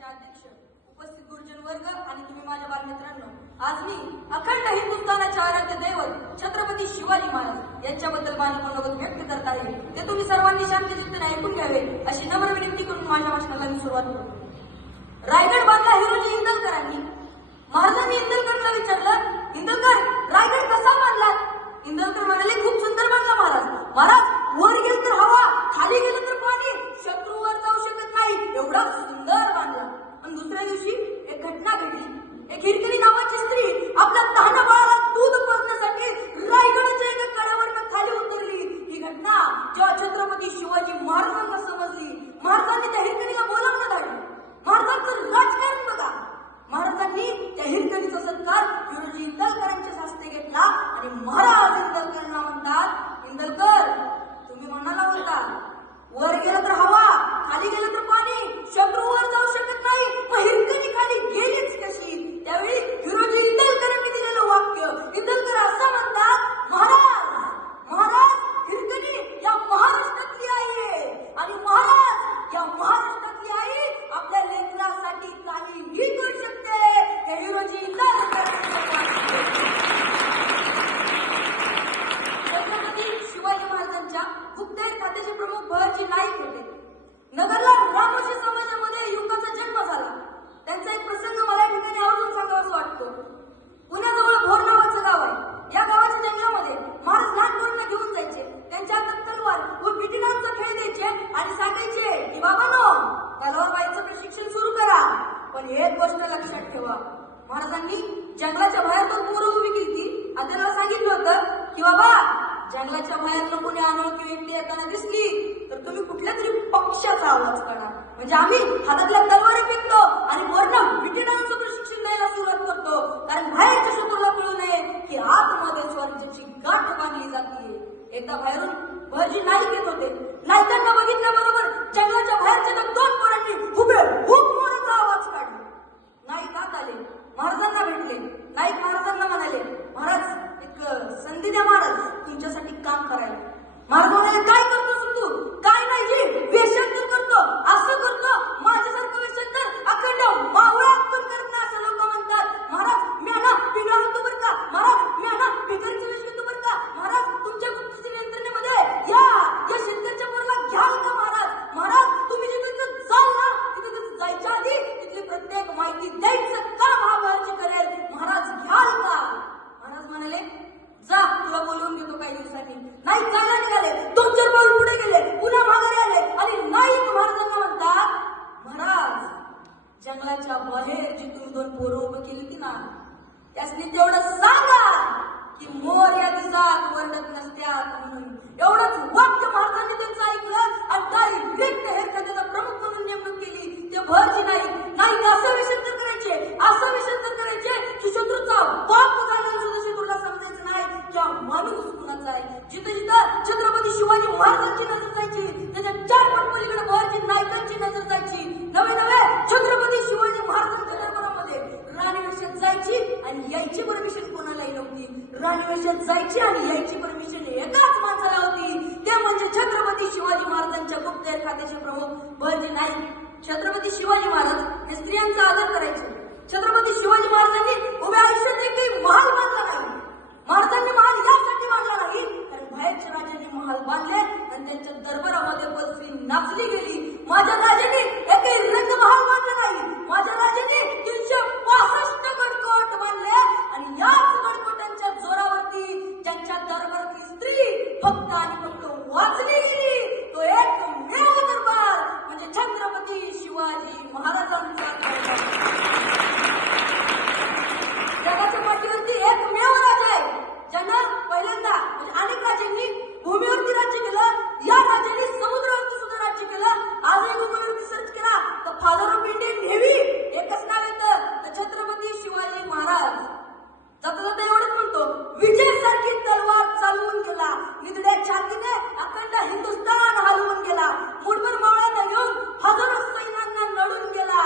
सभागृहाचे अध्यक्ष, उपस्थित गुरुजन वर्ग आणि तुम्ही माझ्या बालमित्रांनो, आज मी अखंड हिंदुस्थानाचे आराध्य दैवत छत्रपती शिवाजी महाराज यांच्याबद्दल माझे मनोगत व्यक्त करत आहे. ते तुम्ही सर्वांनी शांतचित्ताने ऐकून घ्यावे अशी नम्र विनंती करून माझ्या भाषणाला मी सुरुवात करतो. रायगड बांधला हिरोजी इंदलकरांनी. महाराजांनी इंदलकरला विचारलं, इंदलकर रायगड कसा बांधला? इंदलकर म्हणाले, खूप सुंदर बांधला महाराज. महाराज, वर गेलं तर हवा, खाली गेलं तर पाणी, शत्रूवर जाऊ शकत नाही एवढा सुंदर बांधला. पण दुसऱ्या दिवशी एक घटना घडली. एक हिरकणी नावाची स्त्री आपल्या तहान बाळाला दूध पाजण्यासाठी रायगडाच्या एका कड्यावरनं खाली उतरली. ही घटना जेव्हा छत्रपती शिवाजी महाराजांना समजली, महाराजांनी त्या हिरकणीला बोलावणं धाडलं. महाराजांचं राजकारण बघा. महाराजांनी त्या हिरकणीचा सत्कार हिरोजी इंदलकरांच्या हस्ते घेतला आणि महाराज इंदलकरांना म्हणतात, इंदलकर तुम्ही म्हणाला होता वर गेलं तर हवा, खाली गेलं तर पाणी, शत्रूवर जाऊ शकत नाही, मग हिरकणी खाली गेलीच कशी? त्यावेळी हिरोजी इंदलकरांनी दिलेलं वाक्य, इंदलकर असं म्हणतात, महाराज महाराज हिरकणी या महाराष्ट्रातली आई आहे आणि महाराज या महाराष्ट्रातली आई आपल्या लेकरासाठी काहीही करू शकते. हे हिरोजी छत्रपती शिवाजी महाराजांच्या गुप्तहेर खात्याचे प्रमुख बहरजी नाईक होते. नगरला रामोशी समाजामध्ये युवकाचा जन्म झाला. त्यांचा एक प्रसंग मला या ठिकाणी आवर्जून सांगावासा वाटतो. पुण्याजवळ भोर नावाचं गाव आहे. या गावाच्या जंगलामध्ये महाराज लहान मुलांना घेऊन जायचे. त्यांच्या हातात तलवार व विटीदांचा खेळ द्यायचे आणि सांगायचे की बाबांनो, तलवारबाईचं प्रशिक्षण सुरू करा. पण एक गोष्ट लक्षात ठेवा, महाराजांनी जंगलाच्या बाहेर दोन पोरं उभी केली आणि त्यांना सांगितलं होतं की बाबा, जंगलाच्या बाहेर कोणी अनोळखी व्यक्ती येताना दिसली तर तुम्ही कुठल्या तरी पक्षाचा आवाज काढा. म्हणजे आम्ही हातातल्या तलवारी फेकतो आणि वरनं विटीदांचं प्रशिक्षण द्यायला सुरुवात करतो, कारण बाहेरच्या शत्रूला कळू नये की आतमध्ये स्वराज्याची गाठ बांधली जाते. एकदा बाहेरून बहरजी नाईक येत होते. नाईकांना बघितल्याबरोबर जंगलाच्या बाहेरच्या दोन पोरांनी हुबेहूब मोराचा आवाज काढला. नाईक आत आले, महाराजांना भेटले. नाईक महाराजांना म्हणाले, महाराज एक संधी द्या महाराज, तुमच्यासाठी काम करायला. महाराज म्हणाले, काय करतोस तू? काय नाही, वेषांतर करतो, असं करतो. माझ्यासारखं वेषांतर अखंड मावळ्यातून करत नाही असं लोक म्हणतात. महाराज मी ना पिंगळा होतो बरं का, महाराज मी ना पिकांची वेश घेतो बरं का, महाराज तुमच्या गुप्तचर यंत्रणेमध्ये या शेतकऱ्याच्या पोराला घ्याल का महाराज? महाराज तुम्ही जिथे जाल ना, तिथे जायच्या आधी तिथली प्रत्येक माहिती द्यायचं काम हा बहरजी करेल. महाराज घ्याल का? महाराज म्हणाले, जा, तुला बोलवून घेतो काही दिवसांनी. नाईक जायला निघाले. 2-4 पाऊल पुढे गेले, पुन्हा माघारी आले आणि नाईक महाराजांना म्हणतात, महाराज जंगलाच्या बाहेर जी तुम्ही 2 पोरं उभं केली ती ना, त्यासनी तेवढं सांगा की मोर या दिवसात वरडत नसत्यात म्हणून. एवढंच वाक्य महाराजांनी त्यांचं ऐकलं आणि डायरेक्ट हेर खात्याचा प्रमुख म्हणून नेमणूक केली. ते बहरजी नाईक असं वेषांतर करायचे की शत्रूचा बाप झालेला सुद्धा शत्रूला समजायचं नाही की हा माणूस कुणाचा आहे. जिथं छत्रपती शिवाजी महाराजांची नजर जायची, त्याच्या 4 पट पलीकडे बहरजी नाईकांची नजर जायची. नवे छत्रपती शिवाजी महाराजांच्या दरबारामध्ये राणी वेषात जायची आणि यायची परमिशन कोणालाही नव्हती. राणी वेषात जायची आणि यायची परमिशन एकाच माणसाला होती, ते म्हणजे छत्रपती शिवाजी महाराजांच्या गुप्तहेर खात्याचे प्रमुख बहरजी नाईक. छत्रपती शिवाजी महाराज हे स्त्रियांचा आदर करायचे. छत्रपती शिवाजी महाराजांनी उभ्या आयुष्यात एकही महाल बांधला नाही. महाराजांनी महाल यासाठी बांधला नाही कारण बाहेरच्या राजांनी महाल बांधले आणि त्यांच्या दरबारामध्ये पदवी नाचली गेली. माझ्या राजांनी एकही रंगमहाल बांधला नाही. माझ्या राजांनी 365 गडकोट बांधले आणि याच गडकोटांच्या जोरावरती ज्यांच्या दरबारातली स्त्री फक्त आणि फक्त वाचली गेली, तो एकमेव दरबार म्हणजे छत्रपती शिवाजी महाराजांचा. जगाच्या पाठीवरती एकमेव राजा आहे ज्यानं पहिल्यांदा म्हणजे अनेक राजांनी भूमीवरती राज्य केलं, या राजांनी समुद्रावरती सुद्धा राज्य केलं. आजही गुगलवरती सर्च केला तर फादर ऑफ इंडियन नेव्ही एकच नाव येतं, तर छत्रपती शिवाजी महाराज. जाता जाता एवढंच म्हणतो, विजय सारखी तलवार चालवून गेला, निधड्या छातीने अखंड हिंदुस्थान हलवून गेला, मुठभर मावळ्यांना घेऊन हजारो सैन्यांना लढून गेला.